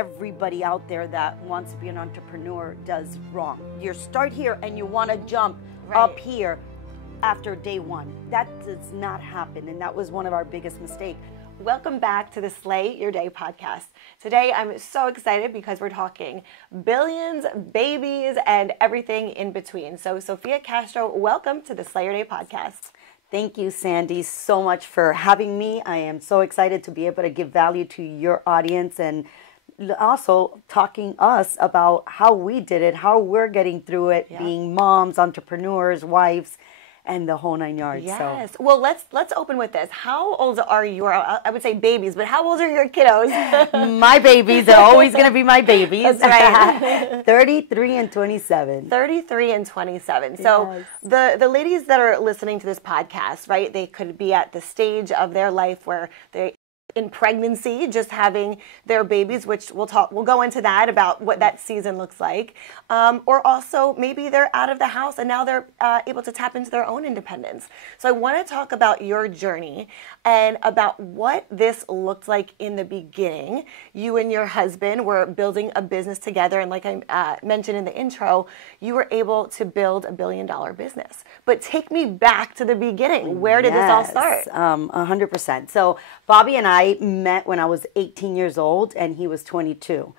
everybody out there that wants to be an entrepreneur does wrong. You start here and you want to jump up here after day one. That does not happen, and that was one of our biggest mistakes. Welcome back to the Slay Your Day podcast. Today I'm so excited because we're talking billions, babies, and everything in between. So Sofia Castro, welcome to the Slay Your Day podcast. Thank you, Sandi, so much for having me. I am so excited to be able to give value to your audience and also talking us about how we did it, how we're getting through it, being moms, entrepreneurs, wives, and the whole nine yards. Yes. So. Well, let's open with this. How old are your, I would say babies, but how old are your kiddos? My babies are always going to be my babies. That's right. 33 and 27. 33 and 27. So the ladies that are listening to this podcast, right, they could be at the stage of their life where they in pregnancy, just having their babies, which we'll go into that about what that season looks like. Or also maybe they're out of the house and now they're able to tap into their own independence. So I want to talk about your journey and about what this looked like in the beginning. You and your husband were building a business together. And like I mentioned in the intro, you were able to build $1 billion business. But take me back to the beginning. Where did this all start? 100%. So Bobby and I met when I was 18 years old and he was 22.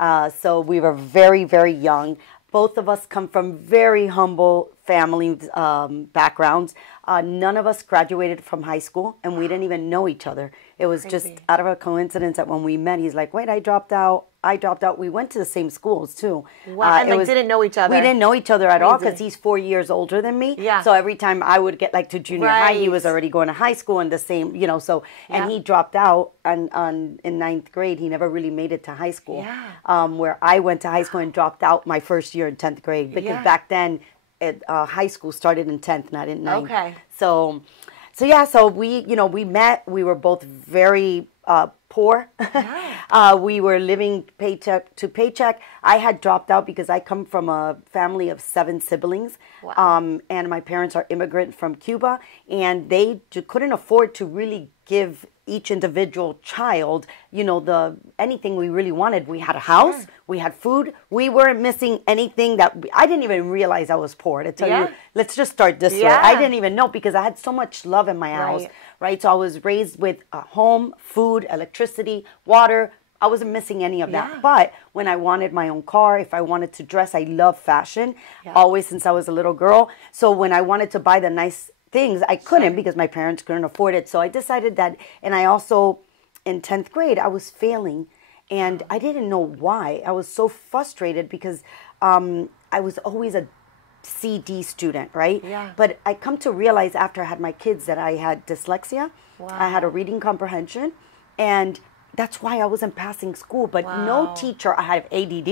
Wow. So we were very, very young. Both of us come from very humble family backgrounds. None of us graduated from high school and we didn't even know each other. It was just out of a coincidence that when we met, he's like, wait, I dropped out. We went to the same schools too. Wow. And didn't know each other. We didn't know each other at all because he's 4 years older than me. Yeah. So every time I would get like to junior high, he was already going to high school and the same, you know, so, and he dropped out in ninth grade. He never really made it to high school. Yeah. Where I went to high school and dropped out my first year in 10th grade because back then high school started in 10th, not in 9th. Okay. So we, you know, we met, we were both very poor. We were living paycheck to paycheck. I had dropped out because I come from a family of 7 siblings. Wow. And my parents are immigrant from Cuba, and they couldn't afford to really give each individual child, you know, anything we really wanted. We had a house, we had food, we weren't missing anything that I didn't even realize I was poor. To tell you, let's just start this way. I didn't even know because I had so much love in my house, right? So I was raised with a home, food, electricity, water. I wasn't missing any of that. But when I wanted my own car, if I wanted to dress, I love fashion, always since I was a little girl. So when I wanted to buy the nice things, I couldn't because my parents couldn't afford it. So I decided that, and I also, in 10th grade, I was failing and I didn't know why. I was so frustrated because I was always a CD student, right? Yeah. But I come to realize after I had my kids that I had dyslexia. Wow. I had a reading comprehension, and that's why I wasn't passing school. But no teacher, I have ADD.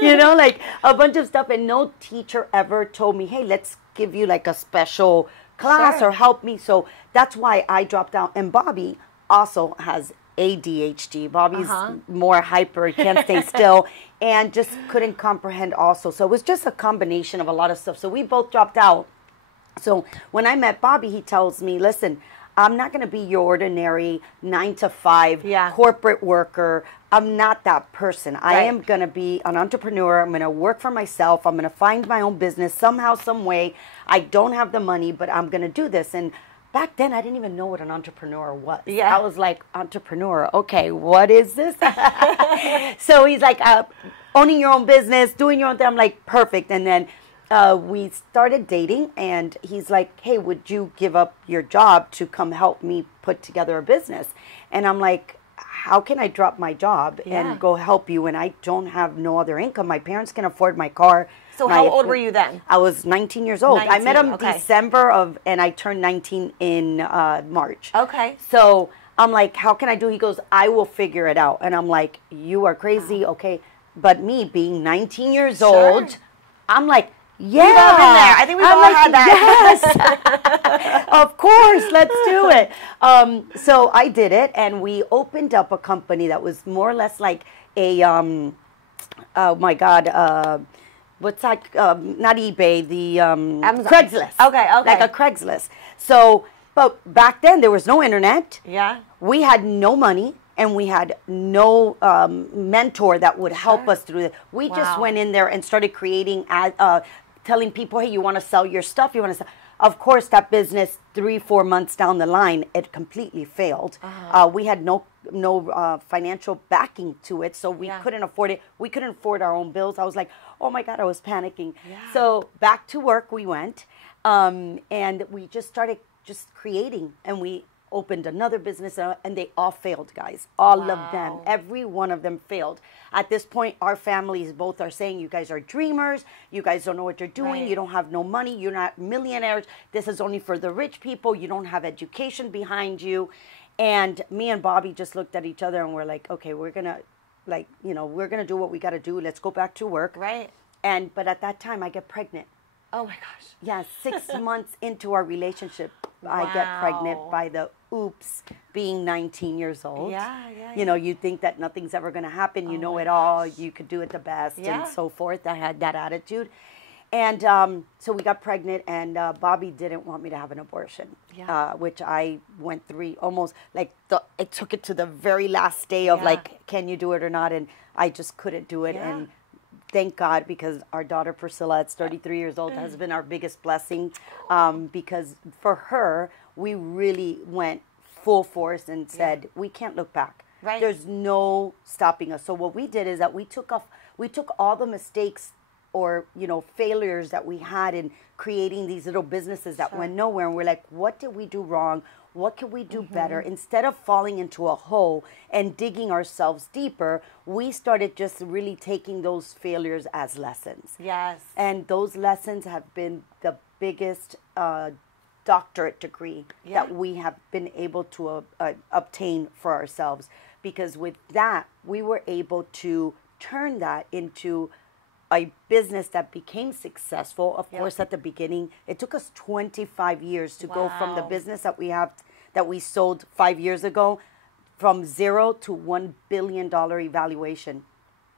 You know, like a bunch of stuff, and no teacher ever told me, hey, let's give you like a special class or help me. So that's why I dropped out. And Bobby also has ADHD. Bobby's more hyper, can't stay still, and just couldn't comprehend also. So it was just a combination of a lot of stuff. So we both dropped out. So when I met Bobby, he tells me, listen, I'm not going to be your ordinary 9 to 5 corporate worker. I'm not that person. I am going to be an entrepreneur. I'm going to work for myself. I'm going to find my own business somehow, some way. I don't have the money, but I'm going to do this. And back then, I didn't even know what an entrepreneur was. Yeah. I was like, entrepreneur, okay, what is this? So he's like, owning your own business, doing your own thing. I'm like, perfect. And then we started dating, and he's like, hey, would you give up your job to come help me put together a business? And I'm like, how can I drop my job and go help you when I don't have no other income? My parents can afford my car. So how old were you then? I was 19 years old. 19, I met him December and I turned 19 in March. Okay. So I'm like, how can I do? He goes, I will figure it out. And I'm like, you are crazy. Okay. But me being 19 years old, I'm like, yeah, we've all been there. I think we've all had that. Yes, of course, let's do it. So I did it, and we opened up a company that was more or less like a, oh my God, what's that? Not eBay, the Craigslist. Okay, okay. Like a Craigslist. So, but back then there was no internet. Yeah. We had no money. and we had no mentor that would help us through it. We just went in there and started creating, telling people, hey, you want to sell your stuff? You want to sell? Of course, that business 3-4 months down the line, it completely failed. We had no financial backing to it, so we couldn't afford it. We couldn't afford our own bills. I was like, oh my God, I was panicking. So back to work we went, and we just started just creating, and we opened another business, and they all failed, guys. All of them. Every one of them failed. At this point, our families both are saying, you guys are dreamers. You guys don't know what you're doing. You don't have no money. You're not millionaires. This is only for the rich people. You don't have education behind you. And me and Bobby just looked at each other and we're like, okay, we're going to, we're going to do what we got to do. Let's go back to work. Right. But at that time, I get pregnant. Oh my gosh. Yeah, 6 months into our relationship, I get pregnant by the oops, being 19 years old. You know, you think that nothing's ever going to happen. You know it all. You could do it the best and so forth. I had that attitude. And so we got pregnant, and Bobby didn't want me to have an abortion, which I went through almost like I took it to the very last day of like, can you do it or not? And I just couldn't do it. And thank God, because our daughter Priscilla, at 33 years old, has been our biggest blessing, because for her, we really went full force and said, we can't look back. Right. There's no stopping us. So what we did is that we took all the mistakes or, failures that we had in creating these little businesses that went nowhere. And we're like, what did we do wrong? What could we do better? Instead of falling into a hole and digging ourselves deeper, we started just really taking those failures as lessons. Yes. And those lessons have been the biggest doctorate degree that we have been able to obtain for ourselves. Because with that, we were able to turn that into a business that became successful. Of course, at the beginning, it took us 25 years to go from the business that we sold 5 years ago, from 0 to $1 billion evaluation.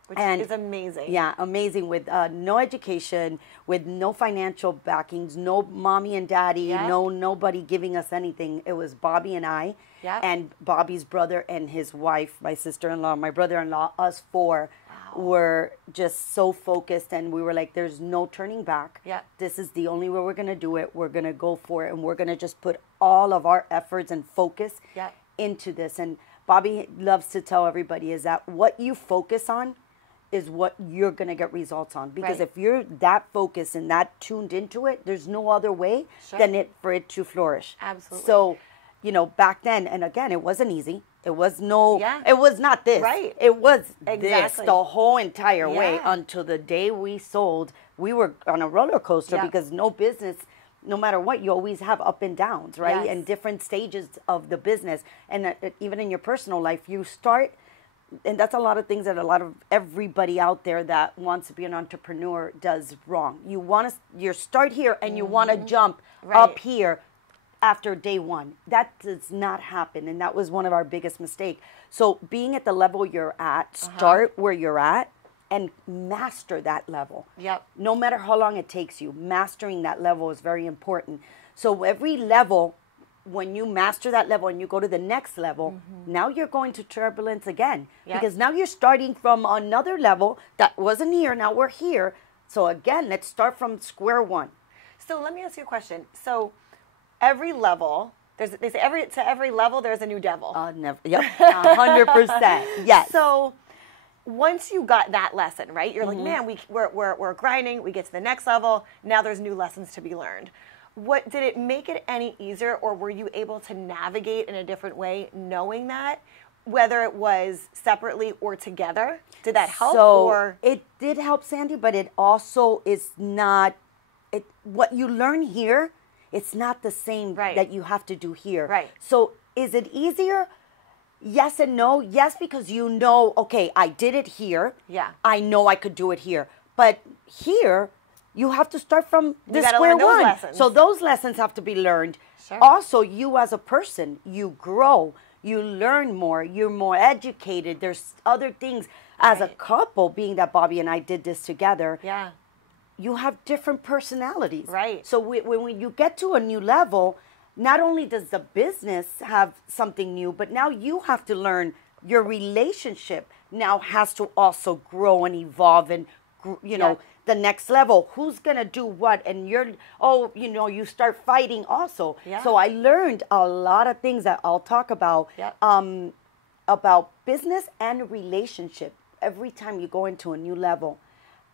Which is amazing. Yeah, amazing, with no education, with no financial backings, no mommy and daddy, nobody giving us anything. It was Bobby and I, and Bobby's brother and his wife, my sister-in-law, my brother-in-law, us four. Were just so focused, and we were like, there's no turning back. This is the only way we're going to do it. We're going to go for it, and we're going to just put all of our efforts and focus into this. And Bobby loves to tell everybody is that what you focus on is what you're going to get results on. Because if you're that focused and that tuned into it, there's no other way than for it to flourish. Absolutely. So, back then, and again, it wasn't easy. It was it was not this. Right. It was this the whole entire way until the day we sold. We were on a roller coaster because no business, no matter what, you always have up and downs, right? And different stages of the business. And even in your personal life, you start, and that's a lot of things that everybody out there that wants to be an entrepreneur does wrong. You start here and you want to jump up here after day one. That does not happen, and that was one of our biggest mistakes. So being at the level you're at, start where you're at and master that level. No matter how long it takes you, mastering that level is very important. So every level, when you master that level and you go to the next level, now you're going to turbulence again, because now you're starting from another level that wasn't here. Now we're here. So again, let's start from square one. So let me ask you a question. So every level, they say every level there's a new devil. Never. Yep. 100%. Yes. So once you got that lesson, right? You're like, man, we're grinding. We get to the next level. Now there's new lessons to be learned. What did it make it any easier, or were you able to navigate in a different way, knowing that, whether it was separately or together? Did that help? So it did help, Sandy, but it also is not. What you learn here, it's not the same that you have to do here. Right. So is it easier? Yes and no. Yes, because okay, I did it here. I know I could do it here. But here, you have to start from the square one. So those lessons have to be learned. Also, you as a person, you grow. You learn more. You're more educated. There's other things. As a couple, being that Bobby and I did this together, you have different personalities. Right. So when you get to a new level, not only does the business have something new, but now you have to learn your relationship now has to also grow and evolve and, you know, the next level. Who's going to do what? And you start fighting also. Yeah. So I learned a lot of things that I'll talk about, about business and relationship every time you go into a new level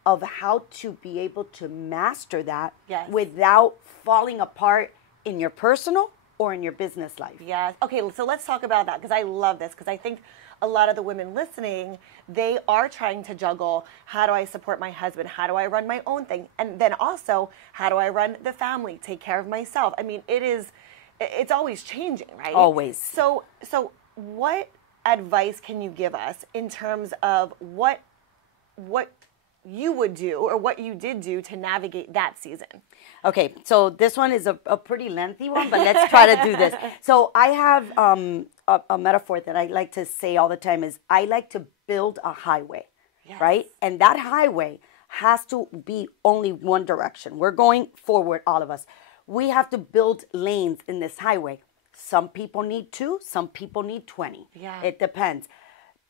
of how to be able to master that without falling apart in your personal or in your business life. Yes. Okay, so let's talk about that, because I love this, because I think a lot of the women listening, they are trying to juggle, how do I support my husband? How do I run my own thing? And then also, how do I run the family, take care of myself? I mean, it's always changing, right? Always. So what advice can you give us in terms of what you would do or what you did do to navigate that season? Okay, so this one is a pretty lengthy one, but let's try to do this. So I have a metaphor that I like to say all the time is I like to build a highway, right? And that highway has to be only one direction. We're going forward, all of us. We have to build lanes in this highway. Some people need 2, some people need 20. Yeah. It depends.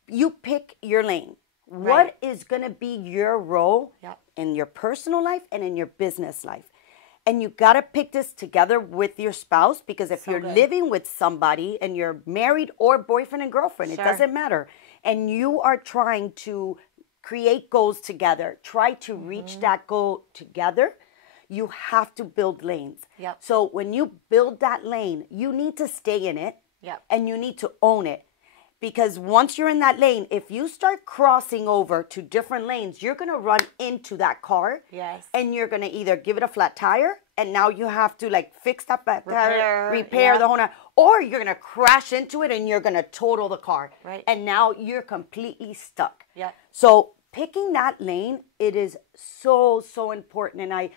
You pick your lane. Right. What is going to be your role in your personal life and in your business life? And you got to pick this together with your spouse, because if you're living with somebody and you're married or boyfriend and girlfriend, it doesn't matter. And you are trying to create goals together, try to reach that goal together, you have to build lanes. Yep. So when you build that lane, you need to stay in it and you need to own it. Because once you're in that lane, if you start crossing over to different lanes, you're going to run into that car. Yes. And you're going to either give it a flat tire, and now you have to like fix that flat tire, repair the whole nine, or you're going to crash into it and you're going to total the car. Right. And now you're completely stuck. Yeah. So picking that lane, it is so, so important. And I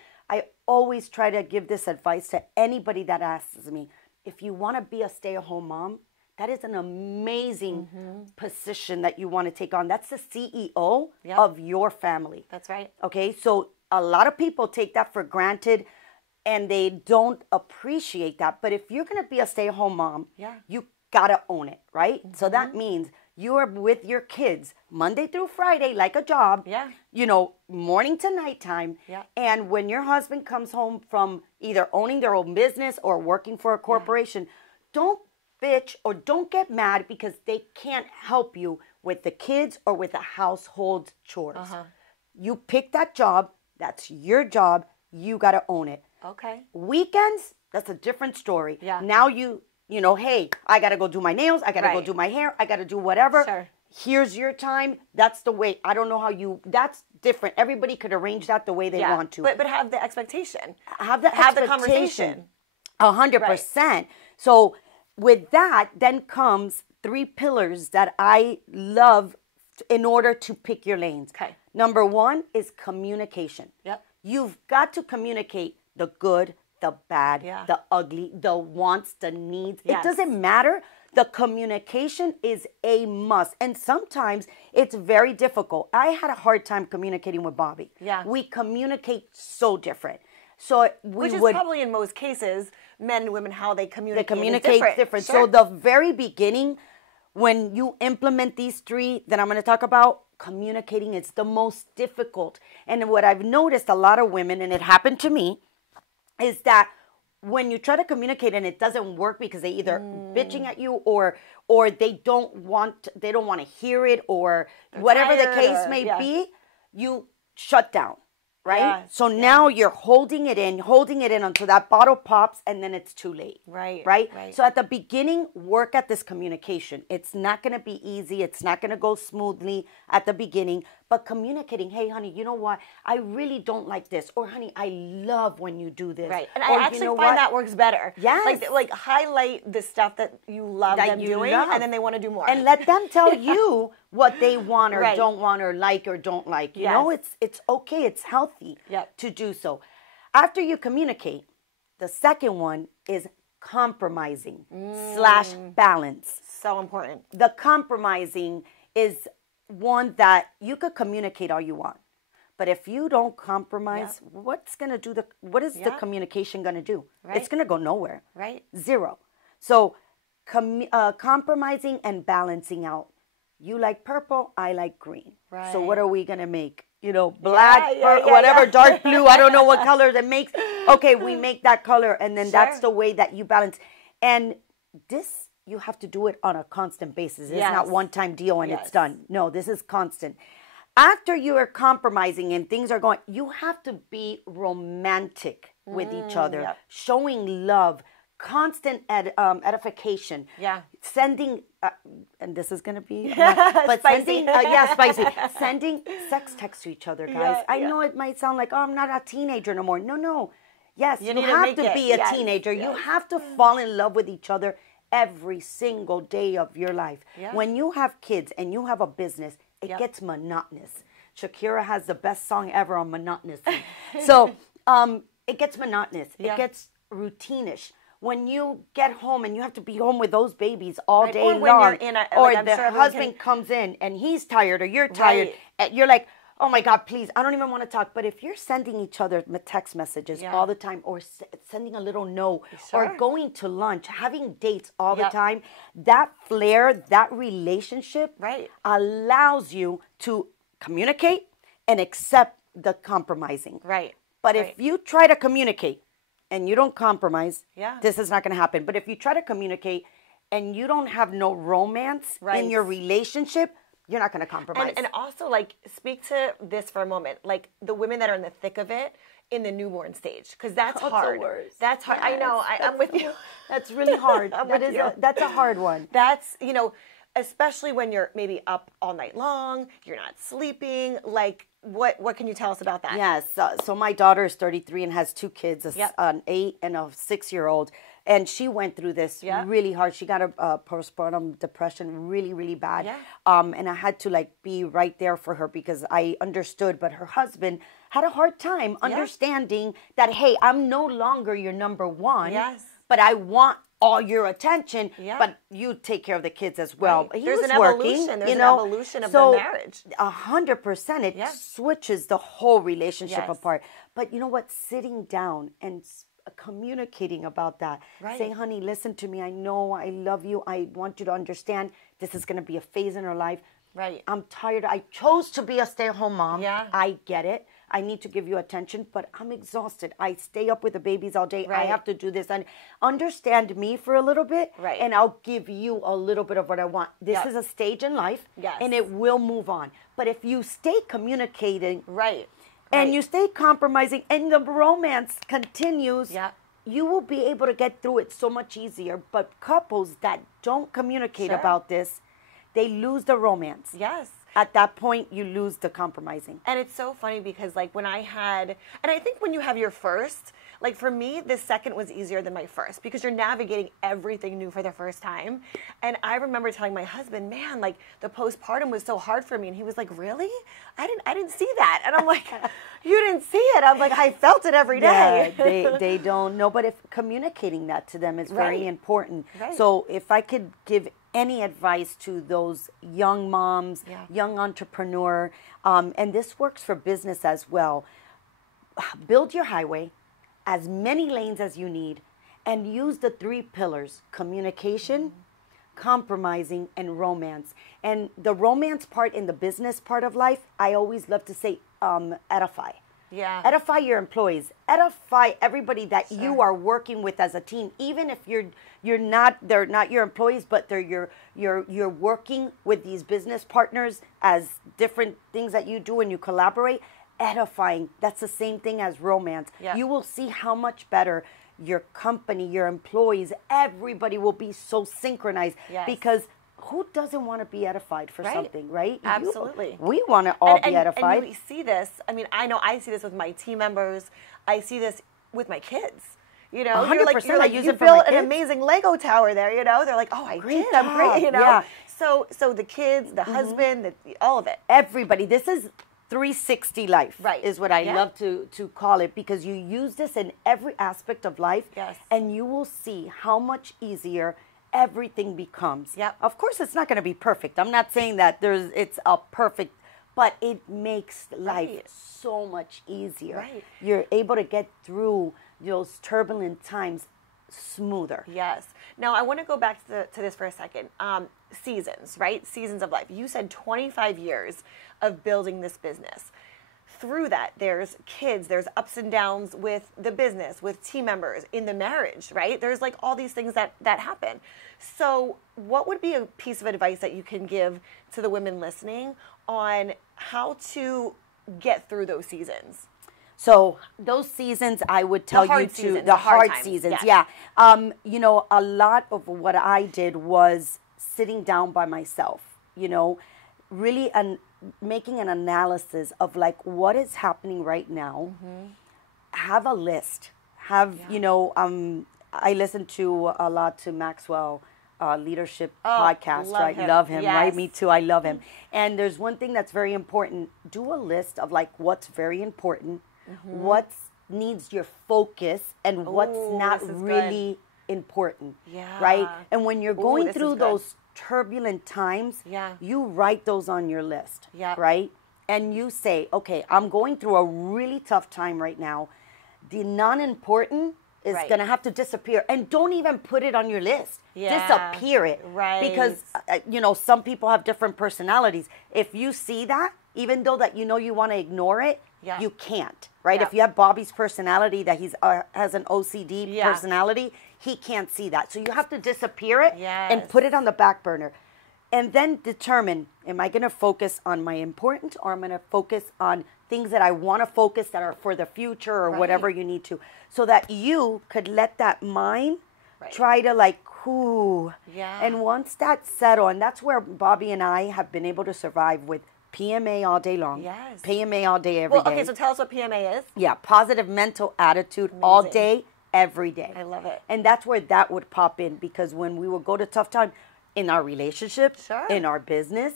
always try to give this advice to anybody that asks me, if you want to be a stay-at-home mom, that is an amazing position that you want to take on. That's the CEO of your family. That's right. Okay, so a lot of people take that for granted and they don't appreciate that. But if you're going to be a stay-at-home mom, you got to own it, right? So that means you are with your kids Monday through Friday like a job, you know, morning to nighttime. And when your husband comes home from either owning their own business or working for a corporation, don't bitch or don't get mad because they can't help you with the kids or with the household chores. You pick that job, that's your job, you got to own it. Okay. Weekends, that's a different story. Yeah. Now you know, hey, I got to go do my nails, I got to go do my hair, I got to do whatever. Sure. Here's your time. That's the way. I don't know how that's different. Everybody could arrange that the way they want to. But have the expectation. Have the conversation. 100%. So with that, then comes 3 pillars that I love in order to pick your lanes. Okay. Number 1 is communication. Yep. You've got to communicate the good, the bad, the ugly, the wants, the needs. Yes. It doesn't matter. The communication is a must. And sometimes it's very difficult. I had a hard time communicating with Bobby. Yeah. We communicate so different. So Which is probably in most cases, men and women, how they communicate. They communicate different. Sure. So the very beginning, when you implement these 3 that I'm going to talk about, communicating is the most difficult. And what I've noticed a lot of women, and it happened to me, is that when you try to communicate and it doesn't work because they either bitching at you or they don't want to hear it, or they're whatever the case may be, you shut down. Right? Yes, so now you're holding it in until that bottle pops, and then it's too late. Right? So at the beginning, work at this communication. It's not going to be easy. It's not going to go smoothly at the beginning, but communicating, hey, honey, you know what? I really don't like this. Or, honey, I love when you do this. Right. And I actually find that works better. Yes. Like highlight the stuff that you love them doing, and then they want to do more. And let them tell you what they want or don't want or don't like. You know, it's okay. It's healthy to do so. After you communicate, the second one is compromising / balance. So important. The compromising is one that you could communicate all you want. But if you don't compromise, what is the communication going to do? Right. It's going to go nowhere. Right. 0. So compromising and balancing out You like purple, I like green. Right. So what are we going to make? You know, black, whatever, dark blue, I don't know what color that makes. Okay, we make that color, and then that's the way that you balance. And this, you have to do it on a constant basis. It's not one-time deal and it's done. No, this is constant. After you are compromising and things are going, you have to be romantic with each other, showing love, constant edification. Yeah. Sending, and this is going to be, but spicy. Spicy. Sending sex texts to each other, guys. I know it might sound like, oh, I'm not a teenager no more. No. Yes, you have to be a teenager. You have to fall in love with each other every single day of your life. Yeah. When you have kids and you have a business, it gets monotonous. Shakira has the best song ever on monotonous. So it gets monotonous. It gets routinish. When you get home and you have to be home with those babies all day long, or the husband comes in and he's tired or you're tired, you're like, oh my God, please, I don't even want to talk. But if you're sending each other text messages all the time, or sending a little note, or going to lunch, having dates all the time, that flair, that relationship allows you to communicate and accept the compromising. Right. But if you try to communicate and you don't compromise, this is not going to happen. But if you try to communicate and you don't have no romance in your relationship, you're not going to compromise. And also, like, speak to this for a moment. Like, the women that are in the thick of it in the newborn stage. Because that's hard. That's hard. Yes, I know. I'm with you. That's really hard. That's a hard one. That's, you know, especially when you're maybe up all night long, you're not sleeping. Like, what can you tell us about that? Yes. So my daughter is 33 and has 2 kids, an 8 and a 6-year-old. And she went through this really hard. She got a postpartum depression really, really bad. Yeah. And I had to like be right there for her because I understood. But her husband had a hard time understanding that, hey, I'm no longer your number one. Yes. But I want all your attention. Yeah. But you take care of the kids as well. Right. There's an evolution. There's an evolution of the marriage. 100%. It switches the whole relationship apart. But you know what? Sitting down and communicating about that. Say, honey, listen to me. I know I love you. I want you to understand this is going to be a phase in our life. Right. I'm tired. I chose to be a stay-at-home mom. Yeah. I get it. I need to give you attention, but I'm exhausted. I stay up with the babies all day. I have to do this. And understand me for a little bit, and I'll give you a little bit of what I want. This is a stage in life, and it will move on. But if you stay communicating, and you stay compromising, and the romance continues, you will be able to get through it so much easier. But couples that don't communicate about this, they lose the romance. Yes. At that point, you lose the compromising. And it's so funny because, like, when I had, and I think when you have your first, like, for me, the second was easier than my first because you're navigating everything new for the first time. And I remember telling my husband, man, like, the postpartum was so hard for me. And he was like, really? I didn't see that. And I'm like, you didn't see it? I'm like, I felt it every day. Yeah, they don't know. But if communicating that to them is very important. Right. So if I could give any advice to those young moms, young entrepreneur, and this works for business as well. Build your highway, as many lanes as you need, and use the 3 pillars: communication, compromising, and romance. And the romance part in the business part of life, I always love to say edify. Yeah. Edify your employees. Edify everybody that you are working with as a team. Even if they're not your employees, but they're you're working with these business partners as different things that you do and you collaborate. Edifying. That's the same thing as romance. Yeah. You will see how much better your company, your employees, everybody will be so synchronized because who doesn't want to be edified for something, right? Absolutely. We want to all be edified. And we see this. I mean, I know I see this with my team members. I see this with my kids. You know, 100%. You're like you built an amazing Lego tower there. You know, they're like, oh, I'm great. You know, so the kids, the husband, all of it. Everybody. This is 360 life, is what I love to call it, because you use this in every aspect of life, and you will see how much easier everything becomes. Yeah. Of course, it's not going to be perfect. I'm not saying that it's a perfect, but it makes life so much easier. Right. You're able to get through those turbulent times smoother. Yes. Now, I want to go back to this for a second. Seasons, right? Seasons of life. You said 25 years of building this business. Through that, there's kids, there's ups and downs with the business, with team members, in the marriage, right? There's like all these things that happen. So what would be a piece of advice that you can give to the women listening on how to get through those seasons? So those seasons, I would tell you to the hard seasons. Yes. Yeah. You know, a lot of what I did was sitting down by myself, you know, really making an analysis of like what is happening right now. Have a list. You know, I listen to a lot to Maxwell leadership podcast, right? Love him, yes. Right? Me too. I love him. And there's one thing that's very important. Do a list of like what's very important, what needs your focus, and what's not really important, right? And when you're going through those turbulent times, you write those on your list, right? And you say, okay, I'm going through a really tough time right now. The non-important is going to have to disappear. And don't even put it on your list. Disappear it. Right. Because, you know, some people have different personalities. If you see that, even though that you know you want to ignore it, you can't, right? If you have Bobby's personality, that he's has an OCD personality, he can't see that. So you have to disappear it and put it on the back burner. And then determine, am I going to focus on my important, or I'm going to focus on things that I want to focus that are for the future, or whatever you need to, so that you could let that mind try to like, whoo. And once that's settled, and that's where Bobby and I have been able to survive with PMA all day long. PMA all day, every day. Okay, so tell us what PMA is. Yeah, positive mental attitude all day, every day. I love it. And that's where that would pop in, because when we would go to tough time in our relationship, in our business,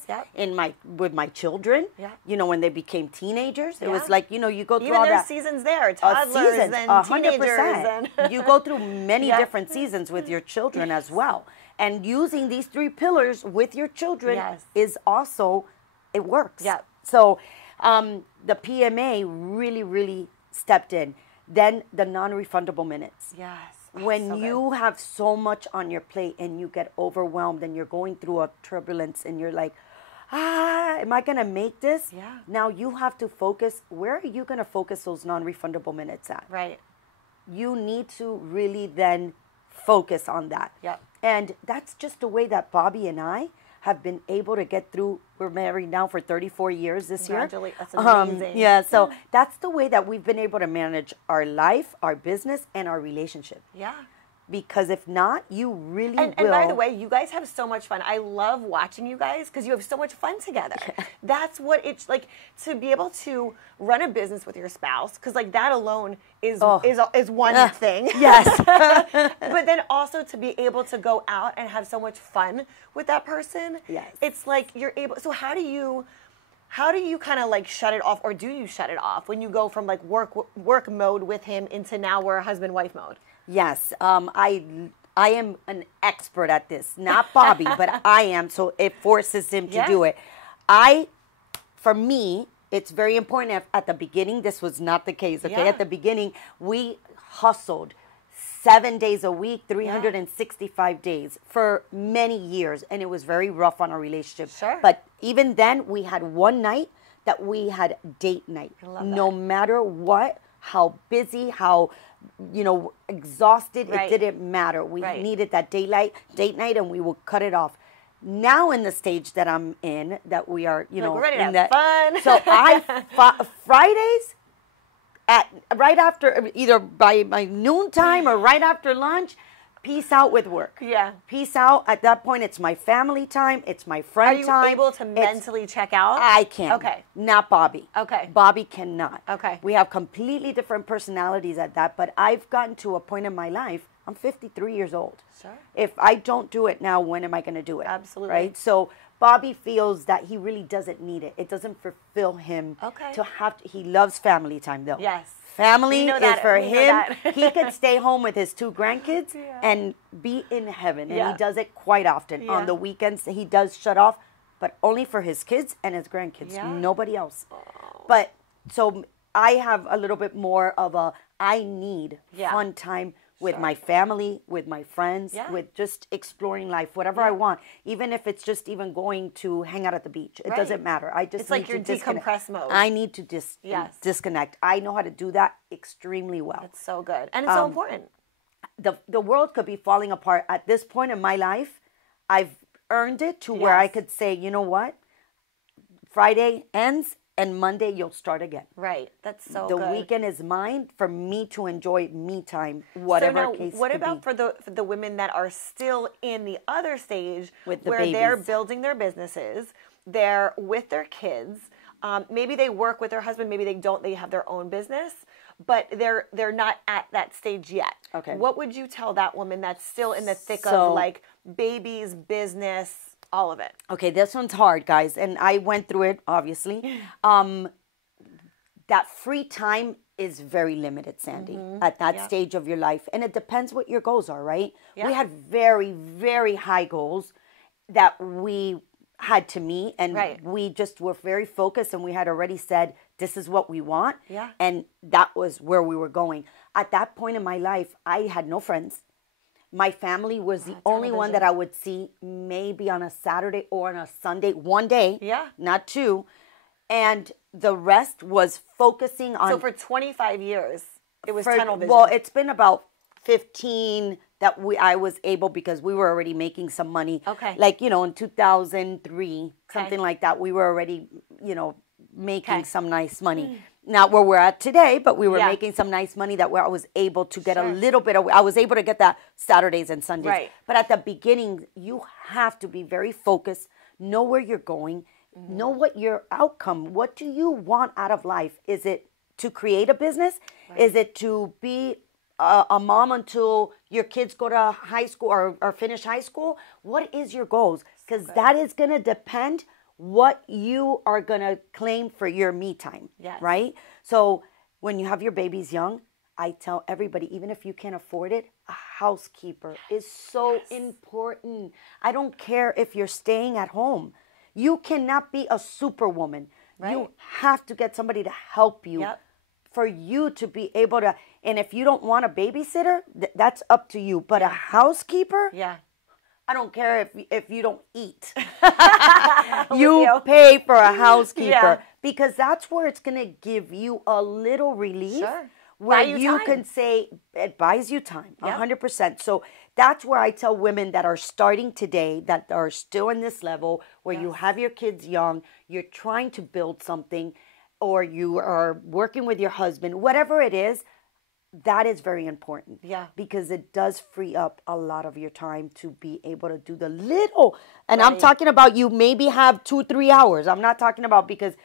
with my children, you know, when they became teenagers, it was like, you know, you go through all that. Seasons there, toddlers and 100%. teenagers. And you go through many different seasons with your children as well. And using these 3 pillars with your children is also, it works. So the PMA really, really stepped in. Then the non-refundable minutes. When you have so much on your plate and you get overwhelmed and you're going through a turbulence and you're like, am I going to make this? Now you have to focus. Where are you going to focus those non-refundable minutes at? Right. You need to really then focus on that. And that's just the way that Bobby and I have been able to get through. We're married now for 34 years this year. That's amazing. So that's the way that we've been able to manage our life, our business, and our relationship. Because if not, you really will. And by the way, you guys have so much fun. I love watching you guys because you have so much fun together. That's what it's like, to be able to run a business with your spouse, because like that alone is one thing. But then also to be able to go out and have so much fun with that person. It's like you're able. So how do you kind of like shut it off, or do you shut it off when you go from like work mode with him into now we're husband-wife mode? Yes, I am an expert at this. Not Bobby, but I am. So it forces him to do it. For me, it's very important. At the beginning, this was not the case. Okay, at the beginning, we hustled 7 days a week, 365 days for many years, and it was very rough on our relationship. But even then, we had one night that we had date night. No matter what, how busy, how exhausted, it didn't matter. We needed that date night, and we would cut it off. Now in the stage that I'm in, that we are, we're ready to have fun. So Fridays, right after, either by my noontime or right after lunch, peace out with work. Peace out. At that point, it's my family time. It's my friend time. Are you able to mentally check out? I can. Okay. Not Bobby. Okay. Bobby cannot. Okay. We have completely different personalities at that, but I've gotten to a point in my life, I'm 53 years old. If I don't do it now, when am I going to do it? Absolutely. Right? So Bobby feels that he really doesn't need it. It doesn't fulfill him to have to. He loves family time, though. Family is for him. He could stay home with his 2 grandkids and be in heaven. And he does it quite often. On the weekends, he does shut off, but only for his kids and his grandkids. Nobody else. But so I have a little bit more of I need fun time with my family, with my friends, with just exploring life, whatever I want. Even if it's just even going to hang out at the beach. It doesn't matter. I just It's like your decompress mode. I need to disconnect. I know how to do that extremely well. It's so good. And it's so important. The world could be falling apart. At this point in my life, I've earned it to where I could say, you know what? Friday ends and Monday you'll start again. Right. That's so good. The weekend is mine for me to enjoy me time, whatever case could be. What about for the women that are still in the other stage with the where babies. They're building their businesses, they're with their kids, maybe they work with their husband, maybe they don't, they have their own business, but they're not at that stage yet. Okay. What would you tell that woman that's still in the thick of like babies, business, all of it? Okay, this one's hard, guys, and I went through it, obviously. That free time is very limited, Sandi, at that stage of your life. And it depends what your goals are, right? Yeah. We had very, very high goals that we had to meet, and we just were very focused, and we had already said, this is what we want. Yeah. And that was where we were going. At that point in my life, I had no friends. My family was the only one that I would see maybe on a Saturday or on a Sunday, one day, not two. And the rest was focusing on... So for 25 years, it was tunnel vision. Well, it's been about 15 that I was able, because we were already making some money. Okay. Like, you know, in 2003, something like that, we were already, you know, making some nice money. Not where we're at today, but we were making some nice money that where I was able to get a little bit of... I was able to get that Saturdays and Sundays. Right. But at the beginning, you have to be very focused, know where you're going, know what your outcome, what do you want out of life? Is it to create a business? Right. Is it to be a mom until your kids go to high school or finish high school? What is your goals? Because that is going to depend what you are going to claim for your me time, right? So when you have your babies young, I tell everybody, even if you can't afford it, a housekeeper is so important. I don't care if you're staying at home. You cannot be a superwoman. Right. You have to get somebody to help you for you to be able to. And if you don't want a babysitter, that's up to you. But a housekeeper, I don't care if you don't eat. you pay for a housekeeper because that's where it's going to give you a little relief. Sure. Where you can say it buys you time, 100%. So that's where I tell women that are starting today, that are still in this level, where you have your kids young, you're trying to build something, or you are working with your husband, whatever it is, that is very important. Yeah. Because it does free up a lot of your time to be able to do the little. And I'm talking about you maybe have 2-3 hours. I'm not talking about, because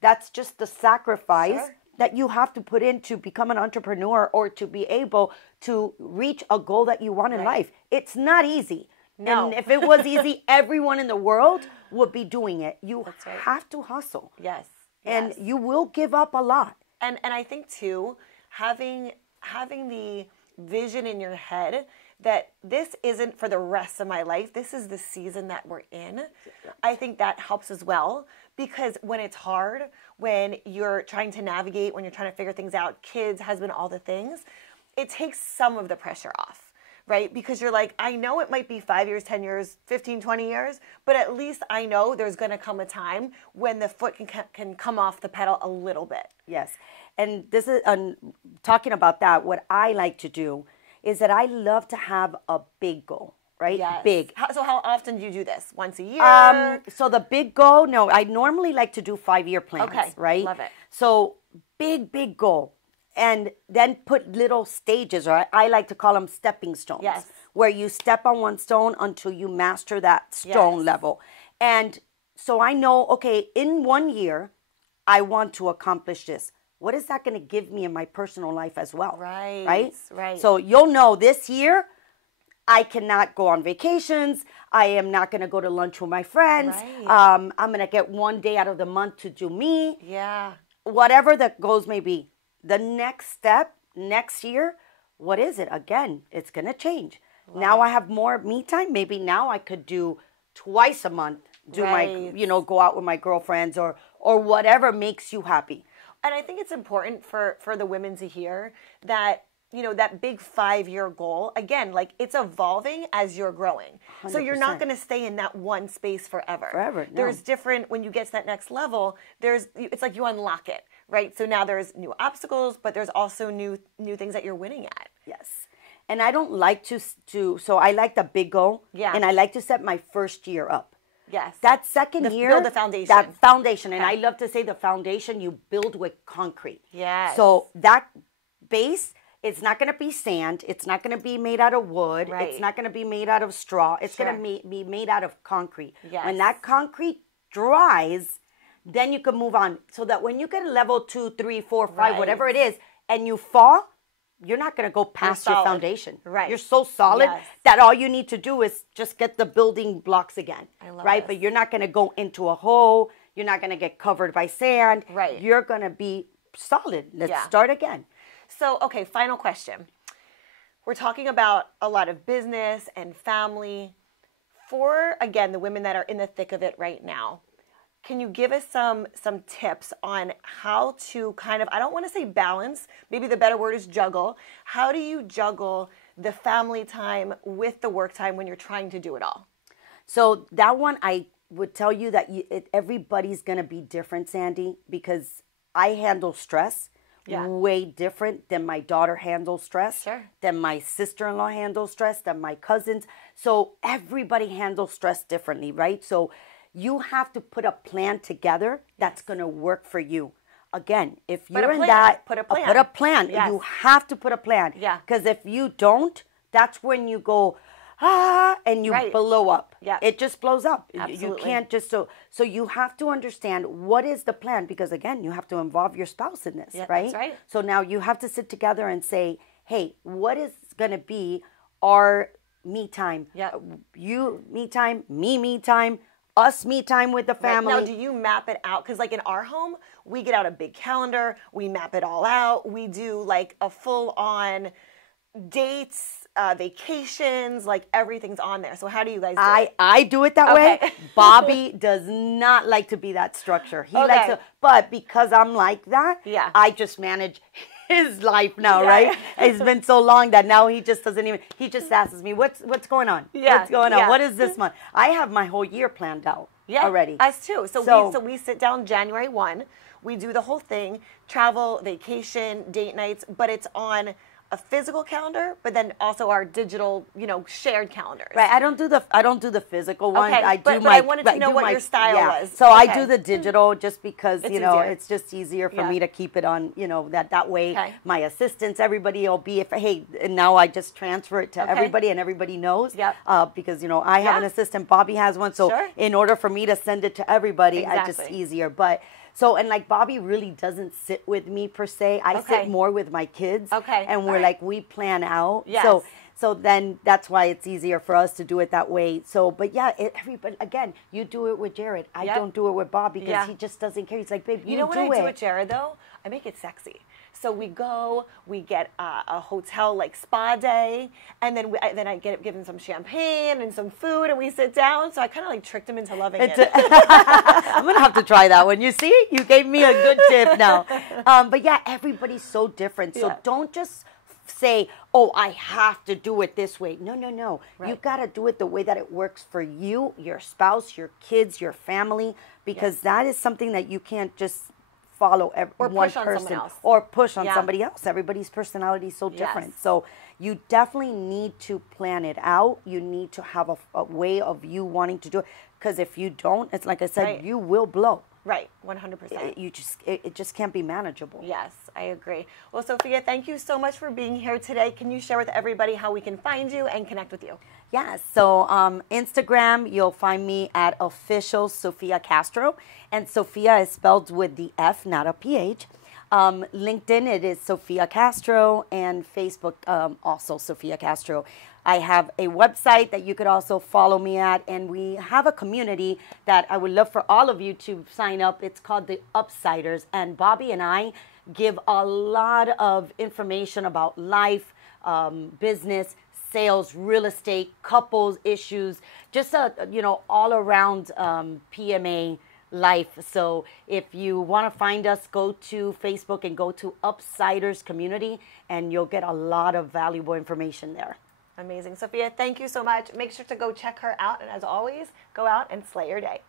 that's just the sacrifice that you have to put in to become an entrepreneur or to be able to reach a goal that you want in life. It's not easy. No. And if it was easy, everyone in the world would be doing it. You have to hustle. Yes. And you will give up a lot. And I think too, having the vision in your head that this isn't for the rest of my life, this is the season that we're in, I think that helps as well. Because when it's hard, when you're trying to navigate, when you're trying to figure things out, kids, husband, all the things, it takes some of the pressure off, right? Because you're like, I know it might be 5 years, 10 years, 15, 20 years, but at least I know there's going to come a time when the foot can come off the pedal a little bit. Yes. And this is, talking about that, what I like to do is that I love to have a big goal. Right? Yes. Big. So how often do you do this? Once a year? So the big goal, no, I normally like to do 5-year plans, right? Love it. So big goal. And then put little stages, or I like to call them stepping stones. Yes. Where you step on one stone until you master that stone level. And so I know, okay, in 1 year, I want to accomplish this. What is that going to give me in my personal life as well? Right. So you'll know this year, I cannot go on vacations. I am not going to go to lunch with my friends. Right. I'm going to get 1 day out of the month to do me. Yeah. Whatever the goals may be. The next step, next year, what is it? Again, it's going to change. Now I have more me time. Maybe now I could do twice a month, do my, go out with my girlfriends or whatever makes you happy. And I think it's important for the women to hear that that big 5-year goal, again, like it's evolving as you're growing. 100%. So you're not going to stay in that one space forever. Forever. No. There's different, when you get to that next level, it's like you unlock it, right? So now there's new obstacles, but there's also new things that you're winning at. Yes. And I don't like so I like the big goal. Yeah. And I like to set my first year up. Yes. That second year. Build the foundation. That foundation. And I love to say the foundation you build with concrete. Yes. So that base, it's not going to be sand. It's not going to be made out of wood. Right. It's not going to be made out of straw. It's Sure. going to be made out of concrete. Yes. When that concrete dries, then you can move on. So that when you get a level 2, 3, 4, 5, Right. whatever it is, and you fall, you're not going to go past your foundation. Right. You're so solid Yes. that all you need to do is just get the building blocks again. I love right? this. But you're not going to go into a hole. You're not going to get covered by sand. Right. You're going to be solid. Let's Yeah. start again. So, okay, final question. We're talking about a lot of business and family. For, again, the women that are in the thick of it right now, can you give us some tips on how to kind of, I don't want to say balance, maybe the better word is juggle. How do you juggle the family time with the work time when you're trying to do it all? So that one, I would tell you that everybody's going to be different, Sandi, because I handle stress way different than my daughter handles stress, Sure. than my sister-in-law handles stress, than my cousins. So everybody handles stress differently, right? So you have to put a plan together that's going to work for you. Again, if you're in that, put a plan. Put a plan. Yes. You have to put a plan. Yeah. Because if you don't, that's when you go, and you Right. blow up. Yeah. It just blows up. Absolutely. You can't just, so you have to understand what is the plan, because again, you have to involve your spouse in this, Yeah, right? that's right. So now you have to sit together and say, hey, what is going to be our me time? Yeah. You me time, me time, us me time with the family. Right. Now, do you map it out? Because like in our home, we get out a big calendar. We map it all out. We do like a full-on dates, vacations, like everything's on there. So how do you guys do it? I do it that Okay. way. Bobby does not like to be that structure. He likes Okay. to, but because I'm like that, Yeah. I just manage his life now, Yeah. right? It's been so long that now he just doesn't even, he just asks me, what's going on? Yeah, What's going on? yeah. What is this month? I have my whole year planned out already. Us too. So So- we sit down January 1. We do the whole thing, travel, vacation, date nights, but it's on a physical calendar, but then also our digital, shared calendars. Right, I don't do the physical one. Okay, but I wanted to know what your style was. So I Okay. do the digital just because It's easier. easier. It's just easier for Yeah. me to keep it on. That way Okay. my assistants, everybody will be. And now I just transfer it to Okay. everybody, and everybody knows. Yep. Because I have an Yeah. assistant, Bobby has one. So Sure. in order for me to send it to everybody, it's just Exactly. easier. But. So, and like Bobby really doesn't sit with me per se. I Okay. sit more with my kids. Okay. And we're All right. like, we plan out. Yes. So then that's why it's easier for us to do it that way. So, but yeah, everybody, again, you do it with Jared. I Yep. don't do it with Bob because Yeah. he just doesn't care. He's like, babe, You know what do I it. do with Jared though? I make it sexy. So we get a hotel like spa day, and then I give him some champagne and some food, and we sit down. So I kind of like tricked him into loving it. I'm going to have to try that one. You see, you gave me a good tip now. But yeah, everybody's so different. So Yeah. don't just say, oh, I have to do it this way. No. Right. You got to do it the way that it works for you, your spouse, your kids, your family, because that is something that you can't just follow Or one push on person someone else. or push on Yeah. somebody else. Everybody's personality is so different. Yes. So you definitely need to plan it out. You need to have a way of you wanting to do it, because if you don't, it's like I said, Right. you will blow. Right, 100%. It just can't be manageable. Yes, I agree. Well, Sofia, thank you so much for being here today. Can you share with everybody how we can find you and connect with you? Yes. So Instagram, you'll find me at official Sofia Castro, and Sofia is spelled with the F, not a PH. LinkedIn, it is Sofia Castro, and Facebook, also Sofia Castro. I have a website that you could also follow me at, and we have a community that I would love for all of you to sign up. It's called the Upsiders, and Bobby and I give a lot of information about life, business, sales, real estate, couples issues, just a all around PMA life. So if you want to find us, go to Facebook and go to Upsiders Community, and you'll get a lot of valuable information there. Amazing. Sofia, thank you so much. Make sure to go check her out. And as always, go out and slay your day.